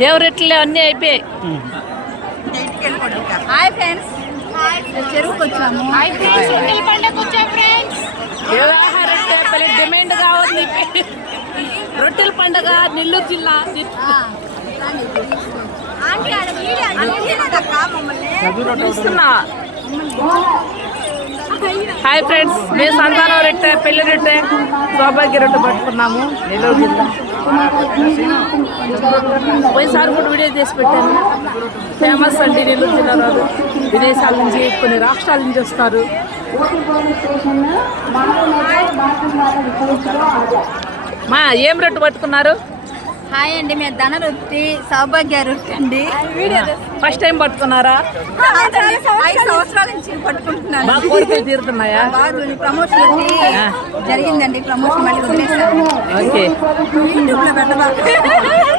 దేవరెట్లు అన్నీ అయిపోయాయి. Hi friends, చెరువుకి వచ్చాము. రొట్టె డిమాండ్గా ఉంది. రొట్టెల పండుగ నెల్లూరు జిల్లా. చూస్తున్నా. హాయ్ ఫ్రెండ్స్, మేము సంతానం రొట్టె, పెళ్లి రొట్టె, సౌభాగ్య రొట్టె పట్టుకున్నాము నెల్లూరు జిల్లా. పోయినసారి కూడా వీడియో చేసి పెట్టాను. ఫేమస్ అండి నెల్లూరు జిల్లాలో. విదేశాల నుంచి కొన్ని రాష్ట్రాల నుంచి వస్తారు. మా ఏం రొట్టె పట్టుకున్నారు? హాయ్ అండి, మేము ధన రొట్టి, సౌభాగ్య రొట్టి అండి. First time పట్టుకున్నారా? 5 సంవత్సరాల నుంచి పట్టుకుంటున్నాను. బాగా కోరికలు తీరుతున్నాయా? బాగా ప్రమోషన్ జరిగిందండి. ప్రమోషన్ మళ్ళీ వదిలేస్తాను. ఓకే. యూట్యూబ్లో పెట్టబాకు.